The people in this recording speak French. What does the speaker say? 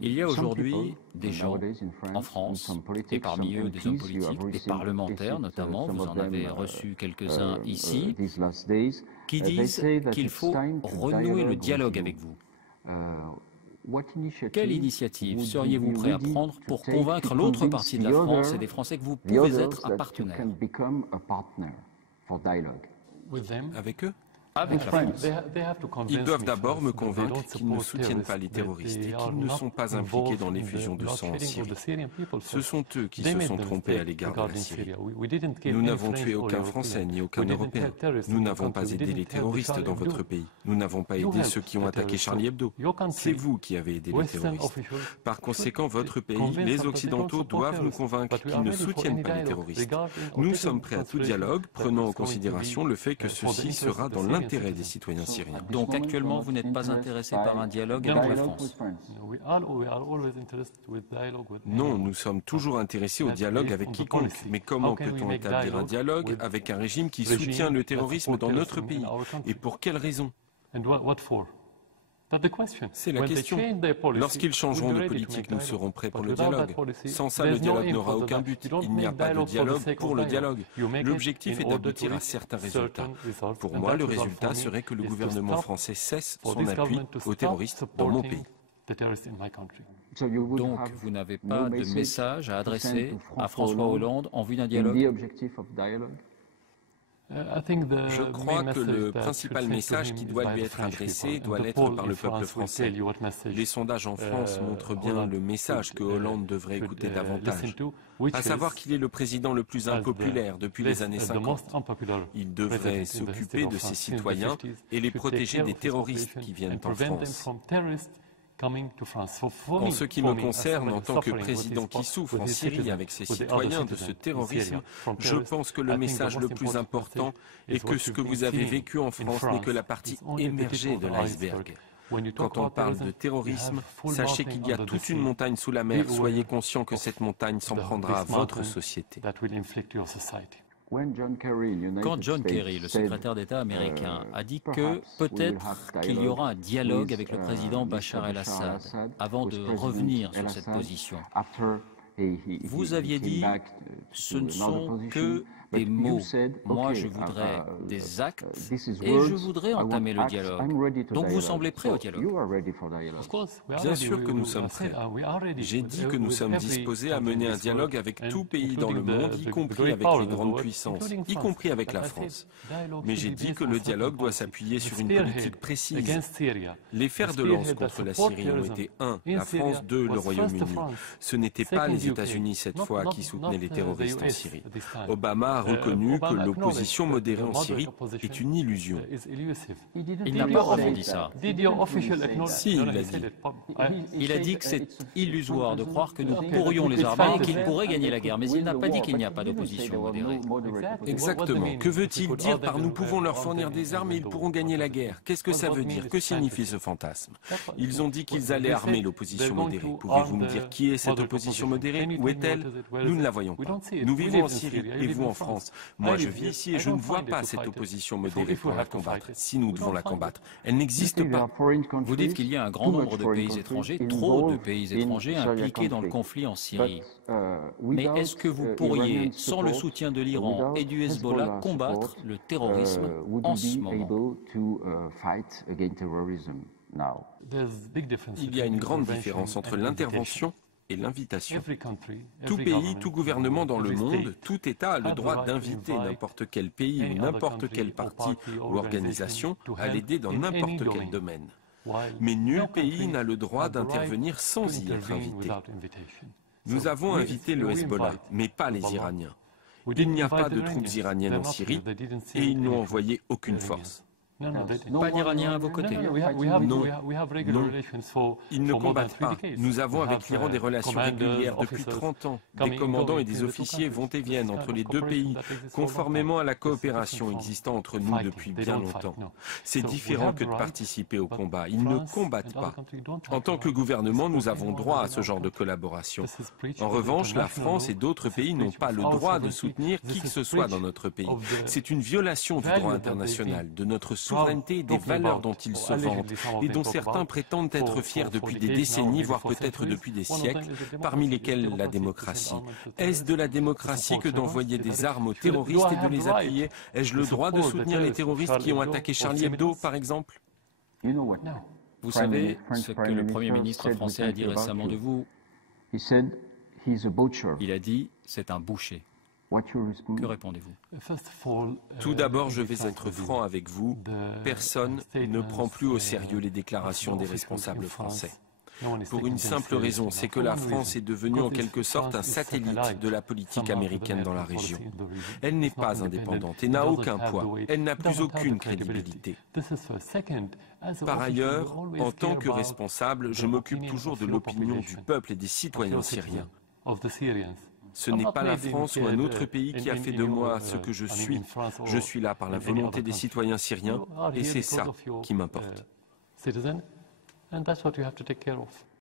Il y a aujourd'hui des gens en France, et parmi eux des hommes politiques, des parlementaires notamment, vous en avez reçu quelques-uns ici, qui disent qu'il faut renouer le dialogue avec vous. Quelle initiative seriez-vous prêt à prendre pour convaincre l'autre partie de la France et des Français que vous pouvez être un partenaire? Avec eux? Avec la France. Ils doivent d'abord me convaincre qu'ils ne soutiennent pas les terroristes et qu'ils ne sont pas impliqués dans l'effusion de sang en Syrie. Ce sont eux qui se sont trompés à l'égard de la Syrie. Nous n'avons tué aucun Français ni aucun Européen. Nous n'avons pas aidé les terroristes dans votre pays. Nous n'avons pas aidé ceux qui ont attaqué Charlie Hebdo. C'est vous qui avez aidé les terroristes. Par conséquent, votre pays, les Occidentaux, doivent nous convaincre qu'ils ne soutiennent pas les terroristes. Nous sommes prêts à tout dialogue, prenant en considération le fait que ceci sera dans l'intérêt des citoyens syriens. Donc actuellement, vous n'êtes pas intéressé par un dialogue avec la France? Non, nous sommes toujours intéressés au dialogue avec quiconque. Mais comment peut-on établir un dialogue avec un régime qui soutient le terrorisme dans notre pays? Et pour quelles raisons? C'est la question. Lorsqu'ils changeront de politique, nous serons prêts pour le dialogue. Sans ça, le dialogue n'aura aucun but. Il n'y a pas de dialogue pour le dialogue. L'objectif est d'aboutir à certains résultats. Pour moi, le résultat serait que le gouvernement français cesse son appui aux terroristes dans mon pays. Donc, vous n'avez pas de message à adresser à François Hollande en vue d'un dialogue? Je crois que le principal message qui doit lui être adressé doit l'être par le peuple français. Les sondages en France montrent bien le message que Hollande devrait écouter davantage, à savoir qu'il est le président le plus impopulaire depuis les années 50. Il devrait s'occuper de ses citoyens et les protéger des terroristes qui viennent en France. En ce qui me concerne, en tant que président qui souffre en Syrie avec ses citoyens de ce terrorisme, je pense que le message le plus important est que ce que vous avez vécu en France n'est que la partie émergée de l'iceberg. Quand on parle de terrorisme, sachez qu'il y a toute une montagne sous la mer. Soyez conscient que cette montagne s'en prendra à votre société. Quand John Kerry, le secrétaire d'État américain, a dit que peut-être qu'il y aura un dialogue avec le président Bachar el-Assad avant de revenir sur cette position, vous aviez dit ce ne sont que des mots. Moi, je voudrais des actes et je voudrais entamer le dialogue. Donc, vous semblez prêt au dialogue? Bien sûr que nous sommes prêts. J'ai dit que nous sommes disposés à mener un dialogue avec tout pays dans le monde, y compris avec les grandes puissances, y compris avec la France. Mais j'ai dit que le dialogue doit s'appuyer sur une politique précise. Les fers de lance contre la Syrie ont été 1, la France, 2, le Royaume-Uni. Ce n'était pas les États-Unis cette fois qui soutenaient les terroristes en Syrie. Obama a reconnu que l'opposition modérée en Syrie est une illusion. Il n'a pas vraiment dit ça. Si, il l'a dit. Il a dit que c'est illusoire de croire que nous pourrions les armer et qu'ils pourraient gagner la guerre. Mais il n'a pas dit qu'il n'y a pas d'opposition modérée. Exactement. Que veut-il dire par nous pouvons leur fournir des armes et ils pourront gagner la guerre? Qu'est-ce que ça veut dire? Que signifie ce fantasme? Ils ont dit qu'ils allaient armer l'opposition modérée. Pouvez-vous me dire qui est cette opposition modérée? Où est-elle? Nous ne la voyons pas. Nous vivons en Syrie et vous en France. Moi, je vis ici et je ne vois pas cette opposition modérée pour la combattre. Si nous devons la combattre, elle n'existe pas. Vous dites qu'il y a un grand nombre de pays étrangers, trop de pays étrangers impliqués dans le conflit en Syrie. Mais est-ce que vous pourriez, sans le soutien de l'Iran et du Hezbollah, combattre le terrorisme en ce moment? Il y a une grande différence entre l'intervention et l'invitation. Tout pays, tout gouvernement dans le monde, tout État a le droit d'inviter n'importe quel pays ou n'importe quel parti ou organisation à l'aider dans n'importe quel domaine. Mais nul pays n'a le droit d'intervenir sans y être invité. Nous avons invité le Hezbollah, mais pas les Iraniens. Il n'y a pas de troupes iraniennes en Syrie et ils n'ont envoyé aucune force. Pas d'Iraniens à vos côtés? Non, ils ne combattent pas. Nous avons avec l'Iran des relations régulières depuis 30 ans. Des commandants et des officiers vont et viennent entre les deux pays, conformément à la coopération existant entre nous depuis bien longtemps. C'est différent que de participer au combat. Ils ne combattent pas. En tant que gouvernement, nous avons droit à ce genre de collaboration. En revanche, la France et d'autres pays n'ont pas le droit de soutenir qui que ce soit dans notre pays. C'est une violation du droit international, de notre souveraineté et des valeurs dont ils se vantent et dont certains prétendent être fiers depuis des décennies, voire peut-être depuis des siècles, parmi lesquels la démocratie. Est-ce de la démocratie que d'envoyer des armes aux terroristes et de les appuyer? Ai-je le droit de soutenir les terroristes qui ont attaqué Charlie Hebdo, par exemple? Vous savez ce que le Premier ministre français a dit récemment de vous? Il a dit, c'est un boucher. Que répondez-vous? Tout d'abord, je vais être franc avec vous. Personne ne prend plus au sérieux les déclarations des responsables français. Pour une simple raison, c'est que la France est devenue en quelque sorte un satellite de la politique américaine dans la région. Elle n'est pas indépendante et n'a aucun poids. Elle n'a plus aucune crédibilité. Par ailleurs, en tant que responsable, je m'occupe toujours de l'opinion du peuple et des citoyens syriens. Ce n'est pas la France ou un autre pays qui a fait de moi ce que je suis. Je suis là par la volonté des citoyens syriens et c'est ça qui m'importe.